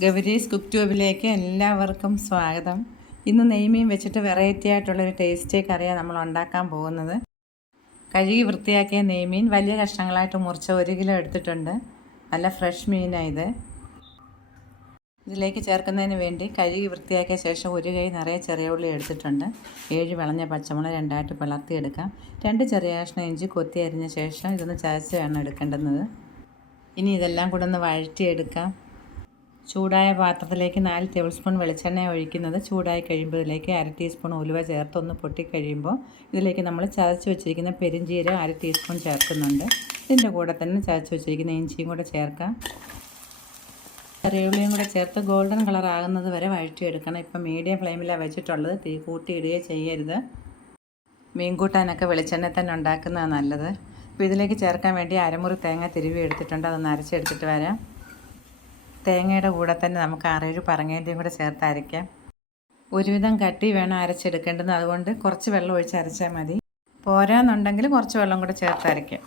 Gowri's cook ട്യൂബിലേക്ക് എല്ലാവർക്കും സ്വാഗതം. ഇന്ന് നെയ്മീൻ വെച്ചിട്ട് വെറൈറ്റി ആയിട്ടുള്ളൊരു ടേസ്റ്റി കറിയാണ് നമ്മൾ ഉണ്ടാക്കാൻ പോകുന്നത്. കഴുകി വൃത്തിയാക്കിയ നെയ്മീൻ വലിയ കഷ്ണങ്ങളായിട്ട് മുറിച്ച 1 കിലോ എടുത്തിട്ടുണ്ട്. നല്ല ഫ്രഷ് മീനാണ് ഇതിലേക്ക് ചേർക്കുന്നതിന് വേണ്ടി കഴുകി വൃത്തിയാക്കിയ ശേഷം 1 കൈ നിറയെ ചെറിയ ഉള്ളി എടുത്തിട്ടുണ്ട്. 7 വിളഞ്ഞ പച്ചമുളക് 2ആയിട്ട് പിളർത്തിയെടുക്കാം. 2 ചെറിയ കഷ്ണം ഇഞ്ചി കൊത്തി അരിഞ്ഞ ശേഷം ഇതൊന്ന് ചതച്ച് വേണം എടുക്കേണ്ടുന്നത്. ഇനി ഇതെല്ലാം കൂടെ ഒന്ന് വഴറ്റിയെടുക്കാം. ചൂടായ പാത്രത്തിലേക്ക് 4 ടേബിൾ സ്പൂൺ വെളിച്ചെണ്ണ ഒഴിക്കുന്നത്. ചൂടായി കഴിയുമ്പോൾ ഇതിലേക്ക് 1/2 ടീസ്പൂൺ ഉലുവ ചേർത്ത് ഒന്ന് പൊട്ടിക്കഴിയുമ്പോൾ ഇതിലേക്ക് നമ്മൾ ചതച്ച് വെച്ചിരിക്കുന്ന പെരുംജീരകം 1/2 ടീസ്പൂൺ ചേർക്കുന്നുണ്ട്. ഇതിൻ്റെ കൂടെ തന്നെ ചതച്ച് വെച്ചിരിക്കുന്ന ഇഞ്ചിയും കൂടെ ചേർക്കാം. കറിവേപ്പിലയും കൂടെ ചേർത്ത് ഗോൾഡൻ കളർ ആകുന്നത് വരെ വഴറ്റിയെടുക്കണം. ഇപ്പം മീഡിയം ഫ്ലെയിമിലാണ് വെച്ചിട്ടുള്ളത്. തീ കൂട്ടിയിടുകയോ ചെയ്യരുത്. മീൻ കൂട്ടാനൊക്കെ വെളിച്ചെണ്ണ തന്നെ ഉണ്ടാക്കുന്നതാണ് നല്ലത്. അപ്പോൾ ഇതിലേക്ക് ചേർക്കാൻ വേണ്ടി അരമുറി തേങ്ങ തിരുവി എടുത്തിട്ടുണ്ട്. അതൊന്ന് അരച്ചെടുത്തിട്ട് വരാം. തേങ്ങയുടെ കൂടെ തന്നെ നമുക്ക് 6-7 പറങ്ങേൻ്റെയും കൂടെ ചേർത്ത് അരയ്ക്കാം. ഒരുവിധം കട്ടി വേണം അരച്ചെടുക്കേണ്ടത്. അതുകൊണ്ട് കുറച്ച് വെള്ളം ഒഴിച്ച് അരച്ചാൽ മതി. പോരാന്നുണ്ടെങ്കിൽ കുറച്ച് വെള്ളം കൂടെ ചേർത്ത് അരയ്ക്കാം.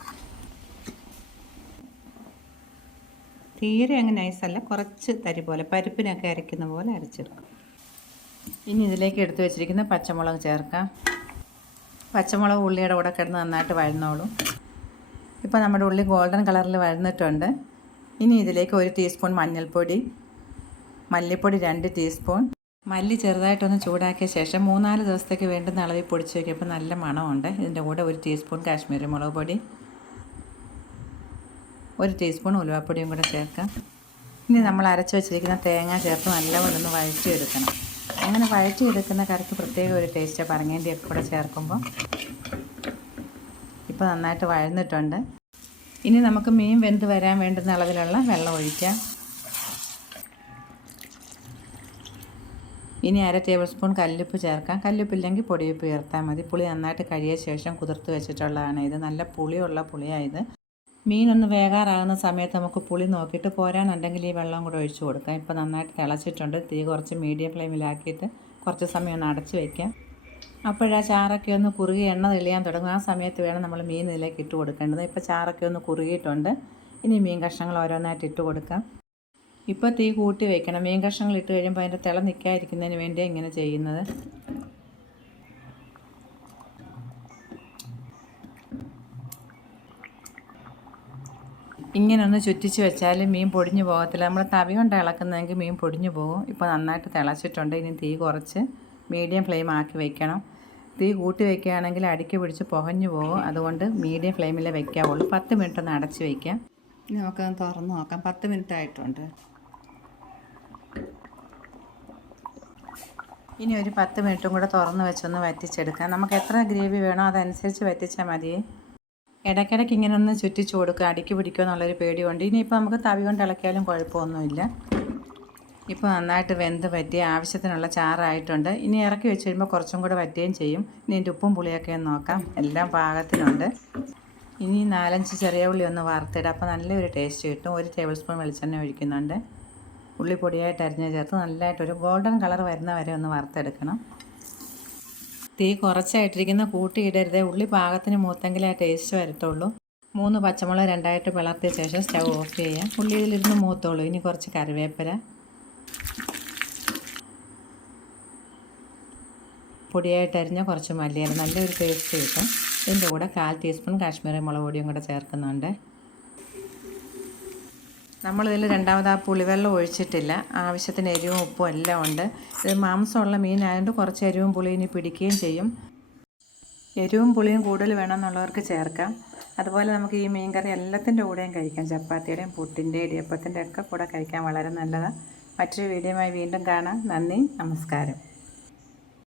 തീരെ അങ്ങ് നൈസല്ല, കുറച്ച് തരി പോലെ പരിപ്പിനൊക്കെ അരയ്ക്കുന്ന പോലെ അരച്ചെടുക്കും. ഇനി ഇതിലേക്ക് എടുത്തു വെച്ചിരിക്കുന്ന പച്ചമുളക് ചേർക്കാം. പച്ചമുളക് ഉള്ളിയുടെ കൂടെ കിടന്ന് നന്നായിട്ട് വഴന്നോളും. ഇപ്പോൾ നമ്മുടെ ഉള്ളി ഗോൾഡൻ കളറിൽ വഴന്നിട്ടുണ്ട്. ഇനി ഇതിലേക്ക് 1 ടീസ്പൂൺ മഞ്ഞൾപ്പൊടി, മല്ലിപ്പൊടി 2 ടീസ്പൂൺ. മല്ലി ചെറുതായിട്ടൊന്ന് ചൂടാക്കിയ ശേഷം 3-4 ദിവസത്തേക്ക് വേണ്ടുന്ന അളവിൽ പൊടിച്ച് വയ്ക്കുമ്പോൾ നല്ല മണമുണ്ട്. ഇതിൻ്റെ കൂടെ 1 ടീസ്പൂൺ കാശ്മീരി മുളക് പൊടി, 1 ടീസ്പൂൺ ഉലുവാപ്പൊടിയും കൂടെ ചേർക്കാം. ഇനി നമ്മൾ അരച്ച് വെച്ചിരിക്കുന്ന തേങ്ങ ചേർത്ത് നല്ലപോലെ ഒന്ന് വഴറ്റിയെടുക്കണം. അങ്ങനെ വഴറ്റിയെടുക്കുന്ന കറിക്ക് പ്രത്യേക ഒരു ടേസ്റ്റ് പറങ്ങേൻ്റെയൊക്കെ കൂടെ ചേർക്കുമ്പോൾ. ഇപ്പോൾ നന്നായിട്ട് വഴന്നിട്ടുണ്ട്. ഇനി നമുക്ക് മീൻ വെന്ത് വരാൻ വേണ്ടുന്ന അളവിലുള്ള വെള്ളം ഒഴിക്കാം. ഇനി 1/2 ടേബിൾ സ്പൂൺ കല്ലുപ്പ് ചേർക്കാം. കല്ലുപ്പില്ലെങ്കിൽ പൊടിയുപ്പ് ചേർത്താൽ മതി. പുളി നന്നായിട്ട് കഴിയ ശേഷം കുതിർത്ത് വെച്ചിട്ടുള്ളതാണ് ഇത്. നല്ല പുളിയുള്ള പുളിയായത്. മീനൊന്ന് വേകാറാകുന്ന സമയത്ത് നമുക്ക് പുളി നോക്കിയിട്ട് പോരാനുണ്ടെങ്കിൽ ഈ വെള്ളം കൂടെ ഒഴിച്ച് കൊടുക്കാം. ഇപ്പോൾ നന്നായിട്ട് തിളച്ചിട്ടുണ്ട്. തീ കുറച്ച് മീഡിയം ഫ്ലെയിമിലാക്കിയിട്ട് കുറച്ച് സമയം ഒന്ന് അടച്ച് വയ്ക്കാം. അപ്പോഴാ ചാറൊക്കെ ഒന്ന് കുറുകി എണ്ണ തെളിയാൻ തുടങ്ങും. ആ സമയത്ത് വേണം നമ്മൾ മീൻ ഇതിലേക്ക് ഇട്ട് കൊടുക്കേണ്ടത്. ഇപ്പോൾ ചാറൊക്കെ ഒന്ന് കുറുകിയിട്ടുണ്ട്. ഇനി മീൻ കഷ്ണങ്ങൾ ഓരോന്നായിട്ട് ഇട്ട് കൊടുക്കാം. ഇപ്പോൾ തീ കൂട്ടി വയ്ക്കണം. മീൻ കഷ്ണങ്ങൾ ഇട്ട് കഴിയുമ്പോൾ അതിൻ്റെ തിള നിൽക്കാതിരിക്കുന്നതിന് വേണ്ടിയാണ് ഇങ്ങനെ ചെയ്യുന്നത്. ഇങ്ങനെ ഒന്ന് ചുറ്റിച്ച് വെച്ചാൽ മീൻ പൊടിഞ്ഞു പോകത്തില്ല. നമ്മൾ തവി കൊണ്ട് ഇളക്കുന്നതെങ്കിൽ മീൻ പൊടിഞ്ഞു പോകും. ഇപ്പോൾ നന്നായിട്ട് തിളച്ചിട്ടുണ്ട്. ഇനി തീ കുറച്ച് മീഡിയം ഫ്ലെയിം ആക്കി വയ്ക്കണം. തീ കൂട്ടി വയ്ക്കുകയാണെങ്കിൽ അടിക്ക് പിടിച്ച് പുകഞ്ഞു പോകും. അതുകൊണ്ട് മീഡിയം ഫ്ലെയിമിലേ വയ്ക്കാവുള്ളൂ. 10 മിനിറ്റ് ഒന്ന് അടച്ച് വയ്ക്കാം. ഇനി നമുക്കത് തുറന്ന് നോക്കാം. 10 മിനിറ്റ് ആയിട്ടുണ്ട്. ഇനി ഒരു 10 മിനിറ്റും കൂടെ തുറന്ന് വെച്ചൊന്ന് വറ്റിച്ചെടുക്കാം. നമുക്ക് എത്ര ഗ്രേവി വേണോ അതനുസരിച്ച് വറ്റിച്ചാൽ മതി. ഇടയ്ക്കിടയ്ക്ക് ഇങ്ങനെ ഒന്ന് ചുറ്റിച്ച് കൊടുക്കുക. അടിക്ക് പിടിക്കുമോ എന്നുള്ളൊരു പേടിയുണ്ട്. ഇനിയിപ്പോൾ നമുക്ക് തവി കൊണ്ട് ഇളക്കിയാലും കുഴപ്പമൊന്നുമില്ല. ഇപ്പോൾ നന്നായിട്ട് വെന്ത് പറ്റി ആവശ്യത്തിനുള്ള ചാറായിട്ടുണ്ട്. ഇനി ഇറക്കി വെച്ച് കഴിയുമ്പോൾ കുറച്ചും കൂടെ വറ്റുകയും ചെയ്യും. ഇനി ഇതിൻ്റെ ഉപ്പും പുളിയൊക്കെ ഒന്ന് നോക്കാം. എല്ലാം പാകത്തിനുണ്ട്. ഇനി 4-5 ചെറിയ ഉള്ളി ഒന്ന് വറുത്തിടാം. അപ്പോൾ നല്ലൊരു ടേസ്റ്റ് കിട്ടും. 1 ടേബിൾ സ്പൂൺ വെളിച്ചെണ്ണ ഒഴിക്കുന്നുണ്ട്. ഉള്ളി പൊടിയായിട്ട് അരിഞ്ഞ് ചേർത്ത് നല്ലതായിട്ടൊരു ഗോൾഡൻ കളർ വരുന്ന വരെ ഒന്ന് വറുത്തെടുക്കണം. തീ കുറച്ചായിട്ടിരിക്കുന്ന കൂട്ടിയിടരുത്. ഉള്ളി പാകത്തിന് മൂത്തെങ്കിലേ ആ ടേസ്റ്റ് വരത്തുള്ളൂ. 3 പച്ചമുളക് 2ആയിട്ട് പിളർത്തിയ ശേഷം സ്റ്റൗ ഓഫ് ചെയ്യാം. ഉള്ളി ഇതിലിരുന്ന് മൂത്തോളൂ. ഇനി കുറച്ച് കറിവേപ്പില, പൊടിയായിട്ട് അരിഞ്ഞ കുറച്ച് മല്ലിയില, നല്ലൊരു ടേസ്റ്റ് കിട്ടും. ഇതിൻ്റെ കൂടെ 1/4 ടീസ്പൂൺ കാശ്മീരി മുളക് പൊടിയും കൂടെ ചേർക്കുന്നുണ്ട്. നമ്മളിതിൽ രണ്ടാമത് ആ പുളിവെള്ളം ഒഴിച്ചിട്ടില്ല. ആവശ്യത്തിന് എരിവും ഉപ്പും എല്ലാം ഉണ്ട്. ഇത് മാംസമുള്ള മീനായതുകൊണ്ട് കുറച്ച് എരിവും പുളിയും ഇനി പിടിക്കുകയും ചെയ്യും. എരിവും പുളിയും കൂടുതൽ വേണമെന്നുള്ളവർക്ക് ചേർക്കാം. അതുപോലെ നമുക്ക് ഈ മീൻ കറി എല്ലാത്തിൻ്റെ കൂടെയും കഴിക്കാം. ചപ്പാത്തിയുടെയും പുട്ടിൻ്റെ ഇടിയപ്പത്തിൻ്റെ ഒക്കെ കൂടെ കഴിക്കാൻ വളരെ നല്ലതാണ്. മറ്റൊരു വീഡിയോയുമായി വീണ്ടും കാണാം. നന്ദി, നമസ്കാരം.